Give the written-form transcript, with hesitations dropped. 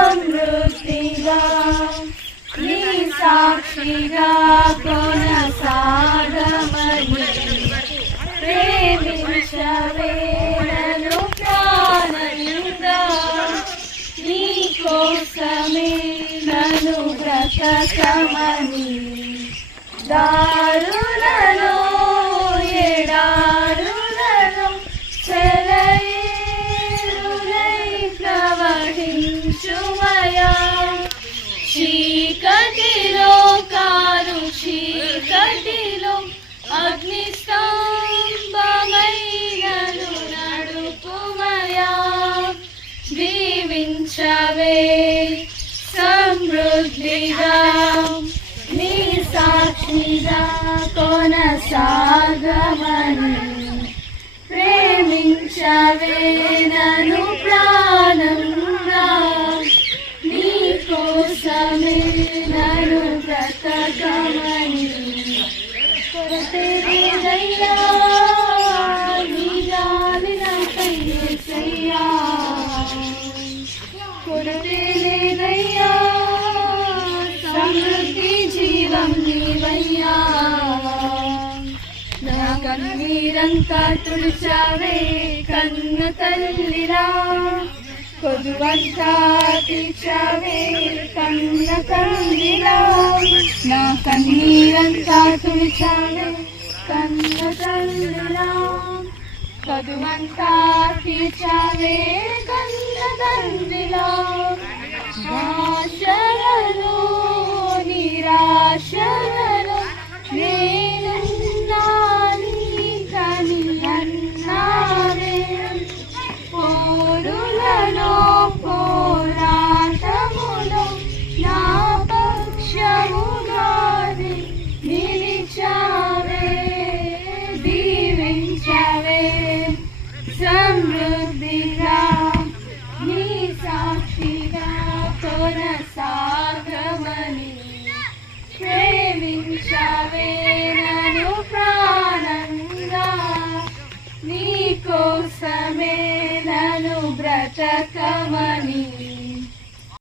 సమృద్ధిగా నీ సాక్షిగా కొనసాగమని ప్రేమించవే నన్ను ప్రాణంగా నీ కోసమే నన్ను బ్రతకమని దారులలో ఎడారులలో చెలయేరులై ప్రవహించుమయా చీకటిలో కారు చీకటిలో అగ్నిస్తంభమైనను నడుపుమయా దీవించవే సమృద్ధిగా నీ సాక్షిగా కొనసాగమని ప్రేమించవే నన్ను ప్రాణంగా నీ కోసమే నన్ను బ్రతకమని కొరతే లేదయ్యా నీ గాలినంతై యేసయ్యా కొరతే లేదయ్యా సమృద్ధి జీవం నీవయ్యా నా కన్నీరంతా తుడిచావే కన్న తల్లిరా కొదువంతా తీర్చావే కన్న తండ్రిరా నా కన్నీరంతా తుడిచావే కన్న తల్లిరా కొదువంతా తీర్చావే కన్న తండ్రిరా ఆశలను నిరాశలను నేనున్నా నీకని అన్నావే పోరులలో పోరాటములో నా పక్షముగానే నిలిచావే దీవించవే సమృద్ధిగా నీ సాక్షిగా కొనసాగమని ప్రేమించవే నన్ను ప్రాణంగా నీ కోసమే నన్ను బ్రతకమని